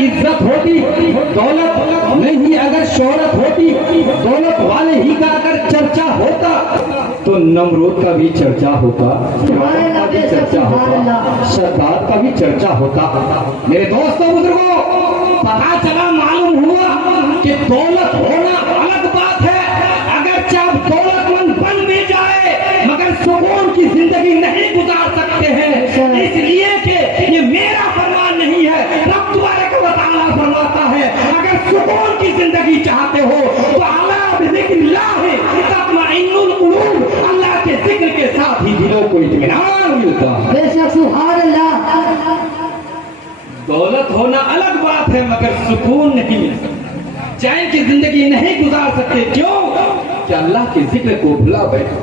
عزت ہوتی، دولت نہیں اگر شہرت ہوتی، دولت والے ہی کا اگر چرچا ہوتا تو نمرود کا بھی چرچا ہوتا، فرعون کا بھی چرچا ہوتا، شداد کا بھی چرچا ہوتا۔ میرے دوستوں بزرگوں، پتا چلا معلوم ہوا کہ دولت ہونا الگ بات ہے، اگرچہ آپ دولت مند بن بھی جائے مگر سکون کی زندگی نہیں گزار سکتے ہیں، اس لیے کہ یہ میرا فرمان نہیں ہے، رب تبارک و تعالیٰ فرماتا ہے اگر سکون کی زندگی چاہتے ہو تو اعلیٰ بذکر اللہ تطمئن القلوب، اللہ کے ذکر کے ساتھ ہی دلوں کو اطمینان ملتا ہے۔ بے شک سبحان اللہ۔ دولت ہونا الگ بات ہے مگر سکون نہیں مل سکتا، چین کی زندگی نہیں گزار سکتے، کیوں کہ اللہ کے ذکر کو بھلا بیٹھو،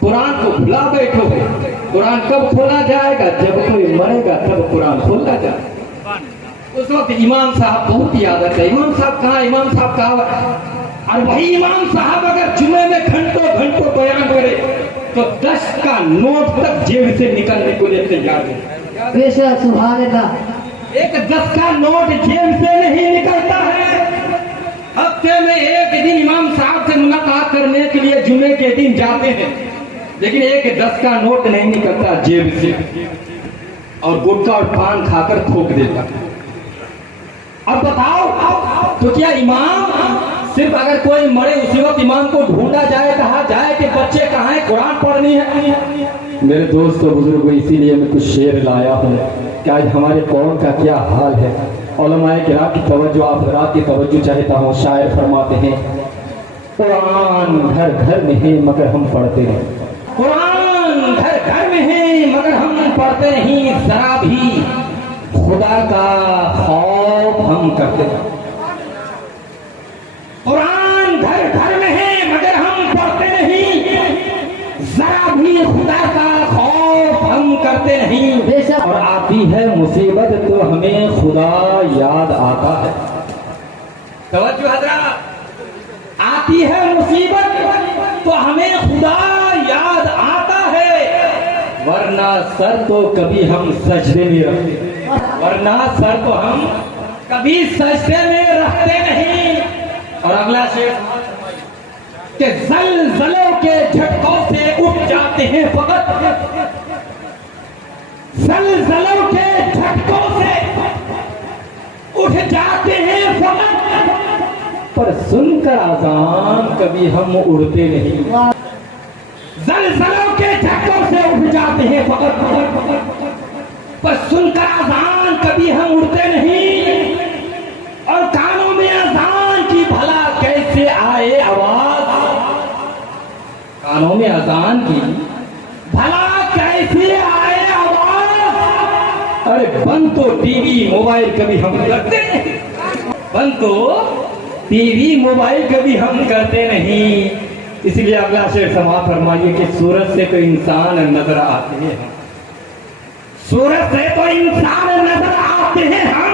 قرآن کو بھلا بیٹھو۔ قرآن کب کھولا جائے گا؟ جب کوئی مرے گا تب قرآن کھولا جائے گا۔ اس وقت امام صاحب بہت یاد آتا ہے، امام صاحب کہاں، امام صاحب کہاں؟ اور وہی امام صاحب اگر جمعے میں گھنٹوں گھنٹوں بیان کرے تو 10 کا نوٹ تک جیب سے نکلنے کو لیے تیار ہے۔ بے شک سبحان اللہ۔ ایک 10 کا نوٹ جیب سے نہیں نکلتا ہے۔ ہفتے میں ایک دن امام صاحب سے ملاقات کرنے کے لیے جمعے کے دن جاتے ہیں، لیکن ایک 10 کا نوٹ نہیں نکلتا جیب سے، اور گٹکا اور پان کھا کر تھوک دیتا۔ اب بتاؤ تو کیا امام صرف اگر کوئی مرے اسی وقت امام کو ڈھونڈا جائے، کہا جائے کہ بچے کہاں ہیں، قرآن پڑھنی ہے؟ میرے دوستو بزرگوں، اسی لیے میں کچھ شعر لایا ہوں کہ آج ہمارے قوم کا کیا حال ہے۔ علماء کرام کی توجہ، آپ حضرات کی توجہ چاہتا ہوں۔ شاعر فرماتے ہیں قرآن گھر گھر میں ہے مگر ہم پڑھتے نہیں، قرآن گھر گھر میں ہے مگر ہم پڑھتے نہیں، ذرا بھی خدا کا خوف ہم کرتے نہیں۔ قرآن گھر گھر میں ہے مگر ہم پڑھتے نہیں، ذرا بھی خدا کا خوف ہم کرتے نہیں، اور آتی ہے مصیبت تو ہمیں خدا یاد آتا ہے۔ توجہ حضرات، آتی ہے مصیبت تو ہمیں خدا یاد آتا ہے، ورنہ سر تو کبھی ہم سجدے میں رکھتے، ورنہ سر تو ہم کبھی سجدے میں رکھتے نہیں۔ اور اگلا شعر کہ زلزلوں کے جھٹکوں سے اٹھ جاتے ہیں فقط، زلزلوں کے جھٹکوں سے اٹھ جاتے ہیں فقط، پر سن کر اذان کبھی ہم اڑتے نہیں۔ زلزلوں کے جھٹکوں سے اٹھ جاتے ہیں فقط، پر سن کر اذان کبھی ہم اڑتے نہیں، اور کانوں میں اذان کی بھلا کیسے آئے آواز، کانوں میں اذان کی بھلا کیسے آئے آواز، ارے بند تو ٹی وی موبائل کبھی ہم کرتے نہیں، بند تو ٹی وی موبائل کبھی ہم کرتے نہیں۔ اس لیے اگلا شعر سماعت فرمائیے کہ سورج سے تو انسان نظر آتے ہیں، سورج سے تو انسان نظر آتے ہیں ہم،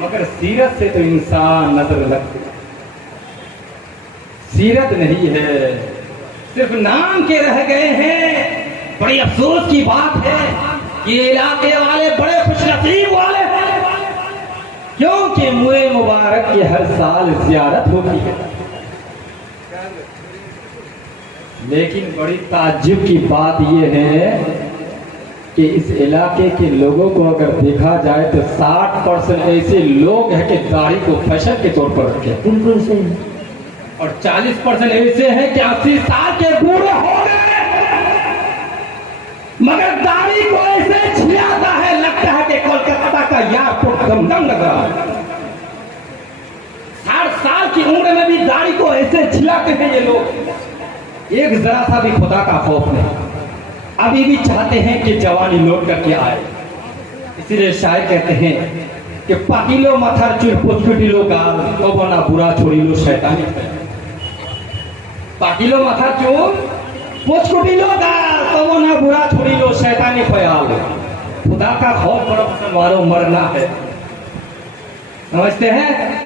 مگر سیرت سے تو انسان نظر لگتے، سیرت نہیں ہے، صرف نام کے رہ گئے ہیں۔ بڑی افسوس کی بات ہے، یہ علاقے والے بڑے خوش نصیب والے ہیں، کیونکہ موئے مبارک کی ہر سال زیارت ہوتی ہے، لیکن بڑی تعجب کی بات یہ ہے کہ اس علاقے کے لوگوں کو اگر دیکھا جائے تو 60% ایسے لوگ ہیں کہ داڑھی کو فیشن کے طور پر رکھے، بالکل صحیح، اور 40% ایسے ہیں کہ 80 سال کے بوڑھے ہو گئے مگر داڑھی کو ایسے چھلاتا ہے لگتا ہے کہ کولکاتہ کا ایئرپورٹ دم دم لگ رہا ہے۔ 60 سال کی عمر میں بھی داڑھی کو ایسے چھلاتے ہیں یہ لوگ، ایک ذرا سا بھی خدا کا خوف نہیں، ابھی بھی چاہتے ہیں کہ جوانی لوٹ کر کے آئے۔ اسی لیے شاعر کہتے ہیں کہ پاکیلو ماتھار چور پوچھکٹیلو گال تو بنا برا چھوڑی لو شیطانی، پاکیلو ماتھار چور پوچھکٹیلو گال تو بنا برا چھوڑی لو شیطانی خیال، خدا کا خوف بڑا مارو مرنا ہے، سمجھتے ہیں؟